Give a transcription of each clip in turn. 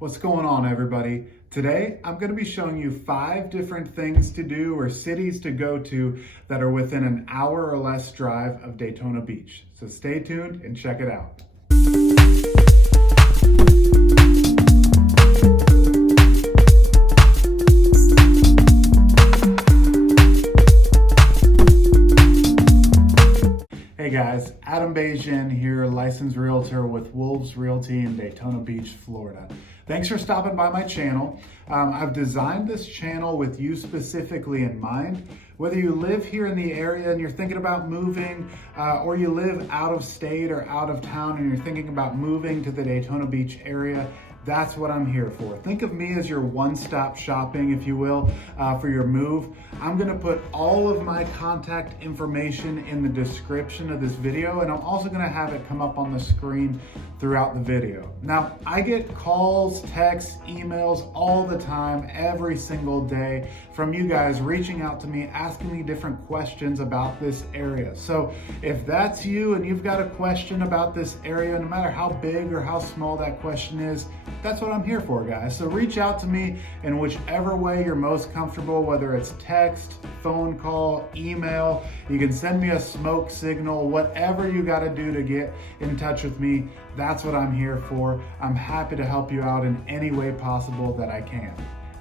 What's going on, everybody? Today, I'm going to be showing you 5 different things to do or cities to go to that are within an hour or less drive of Daytona Beach. So stay tuned and check it out. Hey guys, Adam Bégin here, licensed realtor with Wolves Realty in Daytona Beach, Florida. Thanks for stopping by my channel. I've designed this channel with you specifically in mind. Whether you live here in the area and you're thinking about moving, or you live out of state or out of town and you're thinking about moving to the Daytona Beach area, that's what I'm here for. Think of me as your one-stop shopping, if you will, for your move. I'm gonna put all of my contact information in the description of this video, and I'm also gonna have it come up on the screen throughout the video. Now, I get calls, texts, emails all the time, every single day, from you guys reaching out to me, asking me different questions about this area. So if that's you and you've got a question about this area, no matter how big or how small that question is, that's what I'm here for, guys. So reach out to me in whichever way you're most comfortable, whether it's text, phone call, email. You can send me a smoke signal, whatever you got to do to get in touch with me. That's what I'm here for. I'm happy to help you out in any way possible that I can.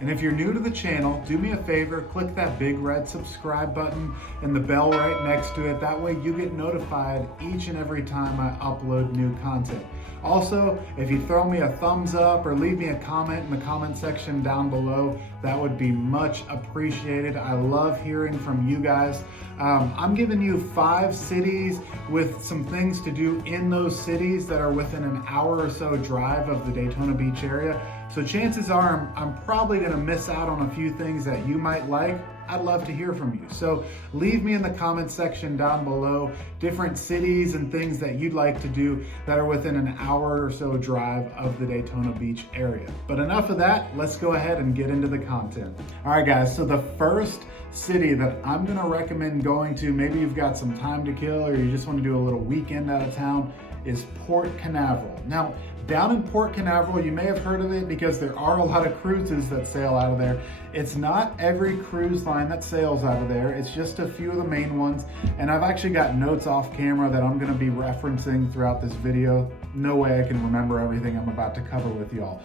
And if you're new to the channel, do me a favor, click that big red subscribe button and the bell right next to it. That way you get notified each and every time I upload new content. Also, if you throw me a thumbs up or leave me a comment in the comment section down below, that would be much appreciated. I love hearing from you guys. I'm giving you 5 cities with some things to do in those cities that are within an hour or so drive of the Daytona Beach area. So chances are I'm probably gonna miss out on a few things that you might like. I'd love to hear from you. So leave me in the comment section down below different cities and things that you'd like to do that are within an hour or so drive of the Daytona Beach area. But enough of that, let's go ahead and get into the content. All right, guys, so the first city that I'm gonna recommend going to, maybe you've got some time to kill or you just wanna do a little weekend out of town, is Port Canaveral. Now, down in Port Canaveral, you may have heard of it because there are a lot of cruises that sail out of there. It's not every cruise line that sails out of there. It's just a few of the main ones. And I've actually got notes off camera that I'm gonna be referencing throughout this video. No way I can remember everything I'm about to cover with y'all.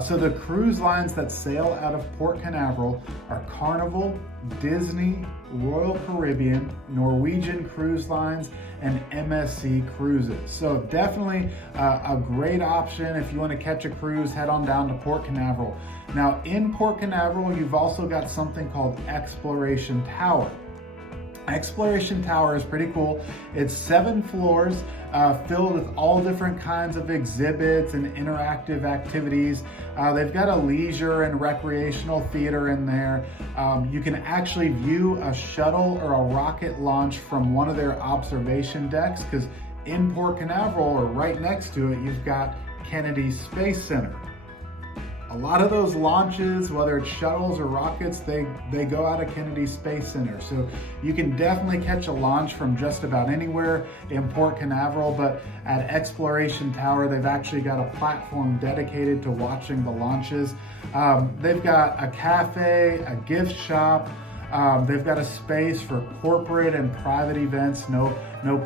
So the cruise lines that sail out of Port Canaveral are Carnival, Disney, Royal Caribbean, Norwegian Cruise Lines, and MSC Cruises. So definitely a great option if you want to catch a cruise, head on down to Port Canaveral. Now in Port Canaveral, you've also got something called Exploration Tower. Exploration Tower is pretty cool. It's 7 floors filled with all different kinds of exhibits and interactive activities. They've got a leisure and recreational theater in there. You can actually view a shuttle or a rocket launch from one of their observation decks, because in Port Canaveral, or right next to it, you've got Kennedy Space Center. A lot of those launches, whether it's shuttles or rockets, they go out of Kennedy Space Center. So you can definitely catch a launch from just about anywhere in Port Canaveral, but at Exploration Tower, they've actually got a platform dedicated to watching the launches. They've got a cafe, a gift shop. They've got a space for corporate and private events. No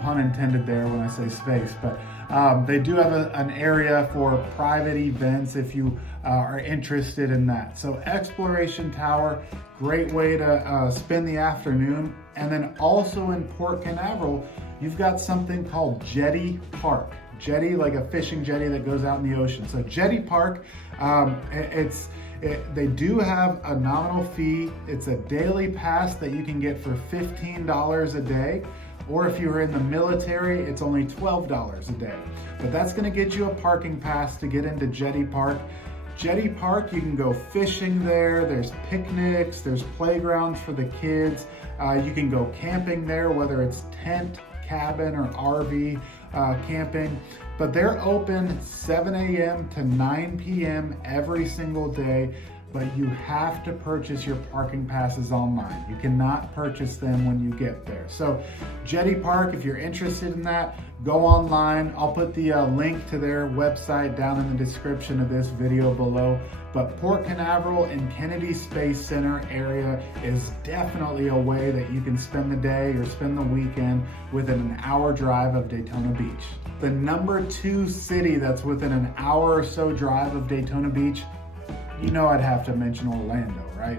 pun intended there when I say space, but they do have an area for private events if you are interested in that. So Exploration Tower, great way to spend the afternoon. And then also in Port Canaveral, you've got something called Jetty Park. Jetty, like a fishing jetty that goes out in the ocean. So Jetty Park, they do have a nominal fee. It's a daily pass that you can get for $15 a day. Or if you're in the military, it's only $12 a day. But that's gonna get you a parking pass to get into Jetty Park. Jetty Park, you can go fishing there. There's picnics, there's playgrounds for the kids. You can go camping there, whether it's tent, cabin, or RV camping. But they're open 7 a.m. to 9 p.m. every single day. but you have to purchase your parking passes online. You cannot purchase them when you get there. So Jetty Park, if you're interested in that, go online. I'll put the link to their website down in the description of this video below. But Port Canaveral and Kennedy Space Center area is definitely a way that you can spend the day or spend the weekend within an hour drive of Daytona Beach. The number 2 city that's within an hour or so drive of Daytona Beach, you know I'd have to mention Orlando, right?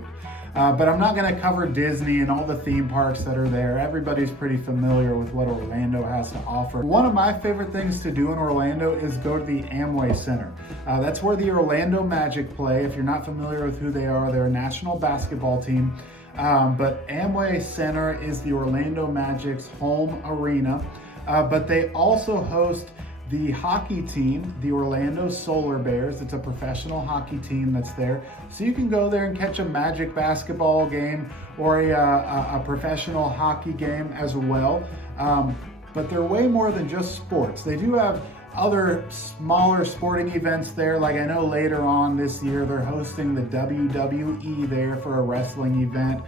But I'm not gonna cover Disney and all the theme parks that are there. Everybody's pretty familiar with what Orlando has to offer. One of my favorite things to do in Orlando is go to the Amway Center. That's where the Orlando Magic play. If you're not familiar with who they are, they're a national basketball team. But Amway Center is the Orlando Magic's home arena. But they also host the hockey team, the Orlando Solar Bears. It's a professional hockey team that's there. So you can go there and catch a Magic basketball game or a professional hockey game as well. But they're way more than just sports. They do have other smaller sporting events there. Like I know later on this year, they're hosting the WWE there for a wrestling event.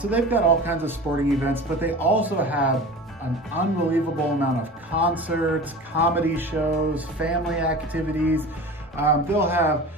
So they've got all kinds of sporting events, but they also have an unbelievable amount of concerts, comedy shows, family activities. They'll have,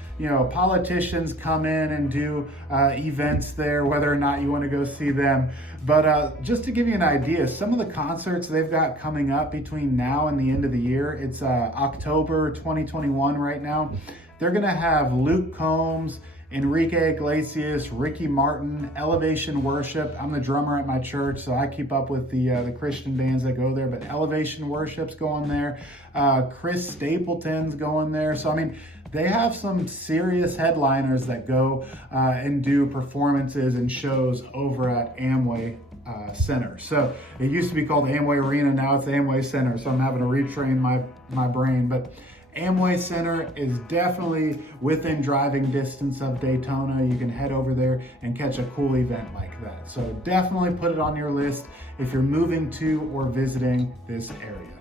politicians come in and do events there, whether or not you want to go see them. But just to give you an idea, some of the concerts they've got coming up between now and the end of the year, it's October 2021 right now. They're gonna have Luke Combs, Enrique Iglesias, Ricky Martin, Elevation Worship. I'm the drummer at my church, so I keep up with the Christian bands that go there, but Elevation Worship's going there. Chris Stapleton's going there. So, I mean, they have some serious headliners that go and do performances and shows over at Amway Center. So it used to be called Amway Arena, now it's Amway Center. So I'm having to retrain my brain, but Amway Center is definitely within driving distance of Daytona. You can head over there and catch a cool event like that. So definitely put it on your list if you're moving to or visiting this area.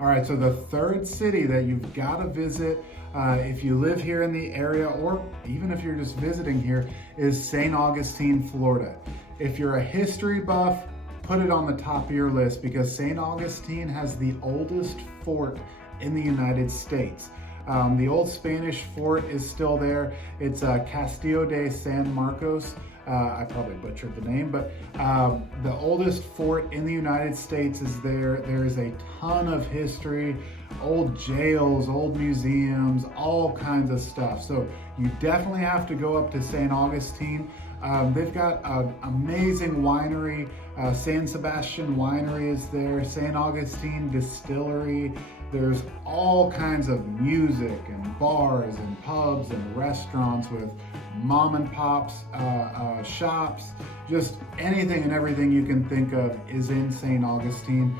All right, so the third city that you've got to visit if you live here in the area, or even if you're just visiting here, is St. Augustine, Florida. If you're a history buff, put it on the top of your list because St. Augustine has the oldest fort in the United States. The old Spanish fort is still there. It's Castillo de San Marcos. I probably butchered the name, but the oldest fort in the United States is there. There is a ton of history, old jails, old museums, all kinds of stuff. So you definitely have to go up to St. Augustine. They've got an amazing winery. San Sebastian Winery is there, St. Augustine Distillery. There's all kinds of music and bars and pubs and restaurants with mom and pops, shops, just anything and everything you can think of is in St. Augustine.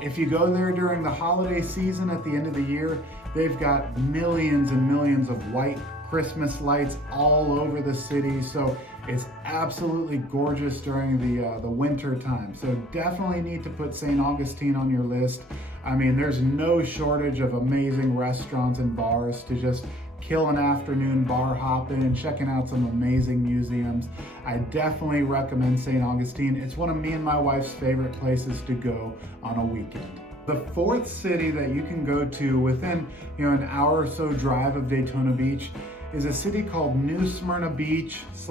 If you go there during the holiday season at the end of the year, they've got millions and millions of white Christmas lights all over the city. So it's absolutely gorgeous during the winter time. So definitely need to put St. Augustine on your list. I mean, there's no shortage of amazing restaurants and bars to just kill an afternoon bar hopping and checking out some amazing museums. I definitely recommend St. Augustine. It's one of me and my wife's favorite places to go on a weekend. The fourth city that you can go to within an hour or so drive of Daytona Beach is a city called New Smyrna Beach /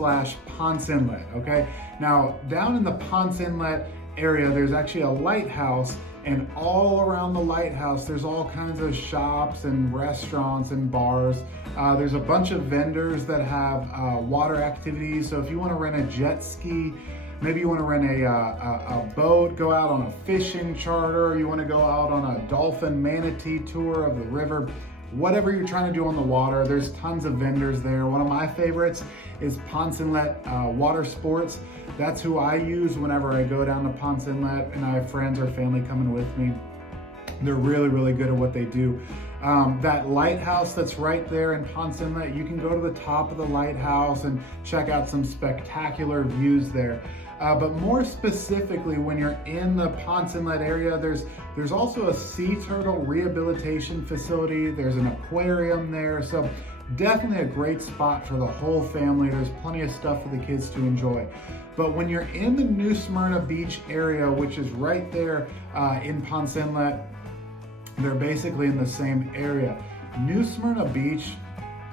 Ponce Inlet, okay? Now, down in the Ponce Inlet area, there's actually a lighthouse, and all around the lighthouse, there's all kinds of shops and restaurants and bars. There's a bunch of vendors that have water activities. So if you wanna rent a jet ski, maybe you wanna rent a boat, go out on a fishing charter, you wanna go out on a dolphin manatee tour of the river, whatever you're trying to do on the water, there's tons of vendors there. One of my favorites is Ponce Inlet Water Sports. That's who I use whenever I go down to Ponce Inlet and I have friends or family coming with me. They're really, really good at what they do. That lighthouse that's right there in Ponce Inlet, you can go to the top of the lighthouse and check out some spectacular views there. But more specifically, when you're in the Ponce Inlet area, there's also a sea turtle rehabilitation facility. There's an aquarium there. So definitely a great spot for the whole family. There's plenty of stuff for the kids to enjoy. But when you're in the New Smyrna Beach area, which is right there in Ponce Inlet, they're basically in the same area. New Smyrna Beach,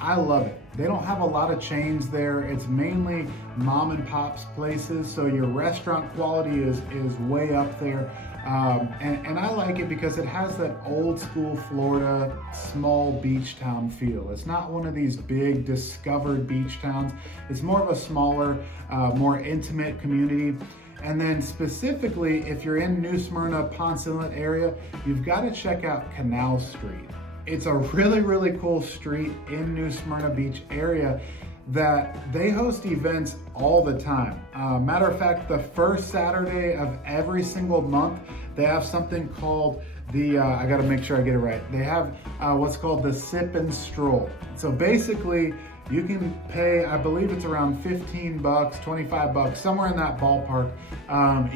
I love it. They don't have a lot of chains there. It's mainly mom and pop's places, so your restaurant quality is way up there. And I like it because it has that old school Florida small beach town feel. It's not one of these big discovered beach towns. It's more of a smaller, more intimate community. And then specifically, if you're in New Smyrna, Ponce Inlet area, you've got to check out Canal Street. It's a really, really cool street in New Smyrna Beach area that they host events all the time. Matter of fact, the first Saturday of every single month, they have something called the, I gotta make sure I get it right. They have what's called the Sip and Stroll. So basically, you can pay, I believe it's around 15 bucks, 25 bucks, somewhere in that ballpark.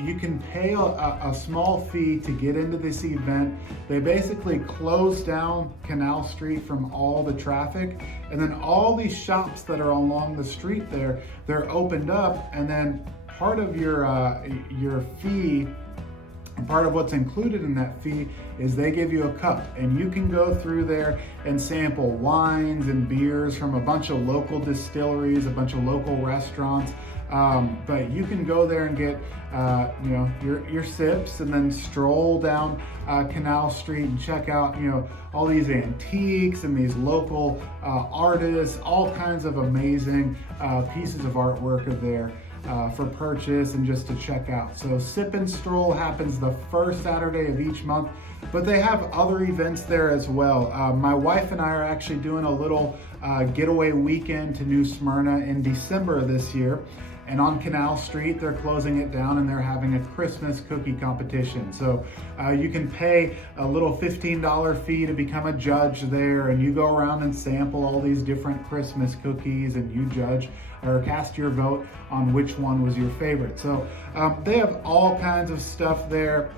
You can pay a small fee to get into this event. They basically close down Canal Street from all the traffic, and then all these shops that are along the street there, they're opened up, and then part of your fee, part of what's included in that fee is they give you a cup, and you can go through there and sample wines and beers from a bunch of local distilleries, a bunch of local restaurants. But you can go there and get your sips, and then stroll down Canal Street and check out all these antiques and these local artists, all kinds of amazing pieces of artwork are there for purchase and just to check out. So Sip and Stroll happens the first Saturday of each month, but they have other events there as well. My wife and I are actually doing a little getaway weekend to New Smyrna in December of this year. And on Canal Street, they're closing it down and they're having a Christmas cookie competition. So you can pay a little $15 fee to become a judge there, and you go around and sample all these different Christmas cookies, and you judge or cast your vote on which one was your favorite. So they have all kinds of stuff there.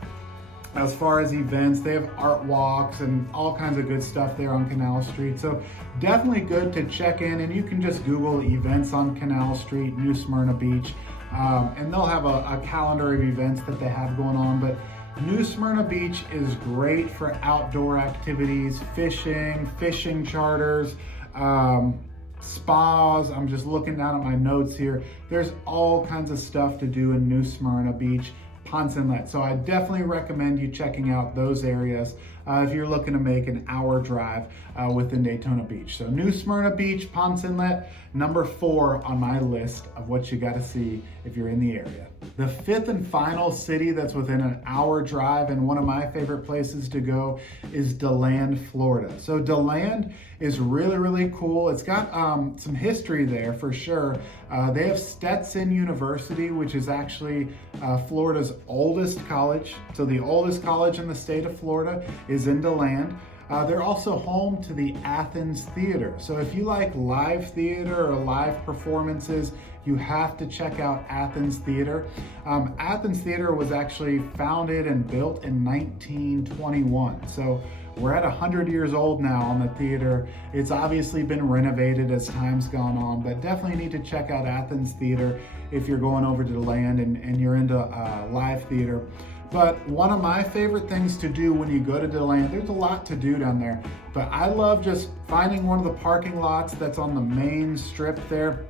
As far as events, they have art walks and all kinds of good stuff there on Canal Street. So definitely good to check in, and you can just Google events on Canal Street, New Smyrna Beach, and they'll have a calendar of events that they have going on. But New Smyrna Beach is great for outdoor activities, fishing charters, spas. I'm just looking down at my notes here. There's all kinds of stuff to do in New Smyrna Beach, Ponce Inlet. So I definitely recommend you checking out those areas if you're looking to make an hour drive within Daytona Beach. So New Smyrna Beach, Ponce Inlet, number 4 on my list of what you got to see if you're in the area. The 5th and final city that's within an hour drive and one of my favorite places to go is Deland, Florida. So Deland is really, really cool. It's got some history there for sure. They have Stetson University, which is actually Florida's oldest college. So the oldest college in the state of Florida is in Deland. They're also home to the Athens Theater. So if you like live theater or live performances, you have to check out Athens Theater. Athens Theater was actually founded and built in 1921. So we're at 100 years old now on the theater. It's obviously been renovated as time's gone on, but definitely need to check out Athens Theater if you're going over to Deland and you're into live theater. But one of my favorite things to do when you go to Deland, there's a lot to do down there, but I love just finding one of the parking lots that's on the main strip there.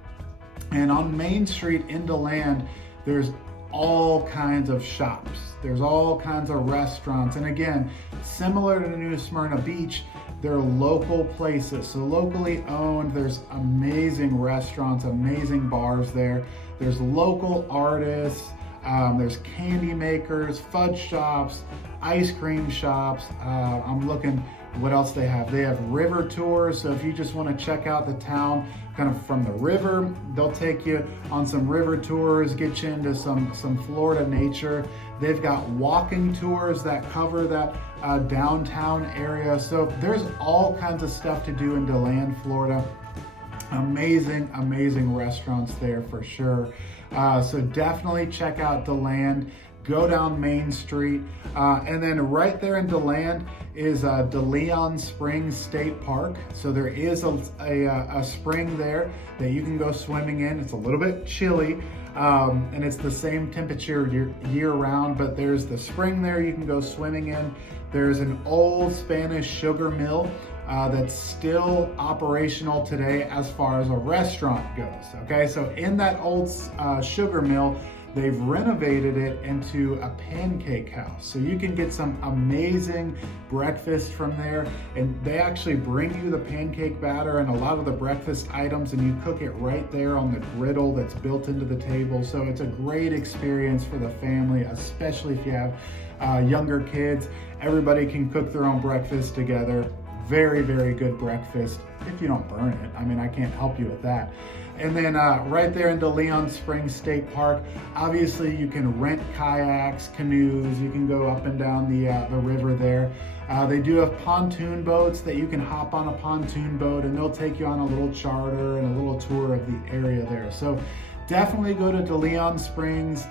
And on Main Street in Deland, there's all kinds of shops. There's all kinds of restaurants. And again, similar to New Smyrna Beach, they're local places. So locally owned, there's amazing restaurants, amazing bars there. There's local artists. There's candy makers, fudge shops, ice cream shops. I'm looking what else they have. They have river tours. So if you just want to check out the town kind of from the river, they'll take you on some river tours, get you into some Florida nature. They've got walking tours that cover that downtown area. So there's all kinds of stuff to do in Deland, Florida. Amazing restaurants there for sure. So definitely check out Deland. go down Main Street. And then right there in Deland is Deland Springs State Park. So there is a spring there that you can go swimming in. It's a little bit chilly, and it's the same temperature year round, but there's the spring there you can go swimming in. There's an old Spanish sugar mill that's still operational today as far as a restaurant goes. Okay, so in that old sugar mill, they've renovated it into a pancake house. So you can get some amazing breakfast from there. And they actually bring you the pancake batter and a lot of the breakfast items, and you cook it right there on the griddle that's built into the table. So it's a great experience for the family, especially if you have younger kids. Everybody can cook their own breakfast together. Very, very good breakfast if you don't burn it. I mean, I can't help you with that. And then right there in Deland Springs State Park, obviously you can rent kayaks, canoes, you can go up and down the river there. They do have pontoon boats that you can hop on a pontoon boat, and they'll take you on a little charter and a little tour of the area there. So definitely go to Deland Springs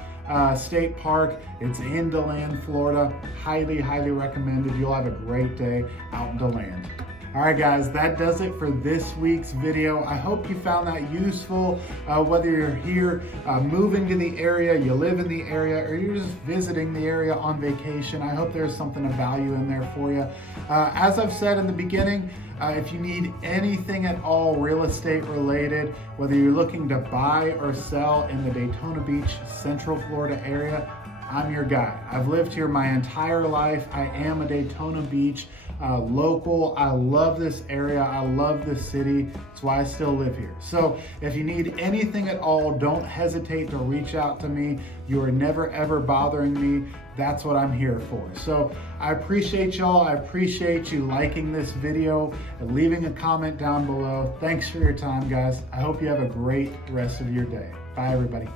State Park. It's in Deland, Florida. Highly, highly recommended. You'll have a great day out in Deland. All right, guys, that does it for this week's video. I hope you found that useful, whether you're here moving to the area, you live in the area, or you're just visiting the area on vacation. I hope there's something of value in there for you. As I've said in the beginning, if you need anything at all real estate related, whether you're looking to buy or sell in the Daytona Beach, Central Florida area, I'm your guy. I've lived here my entire life. I am a Daytona Beach local. I love this area. I love this city. That's why I still live here. So if you need anything at all, don't hesitate to reach out to me. You are never ever bothering me. That's what I'm here for. So I appreciate y'all. I appreciate you liking this video and leaving a comment down below. Thanks for your time, guys. I hope you have a great rest of your day. Bye, everybody.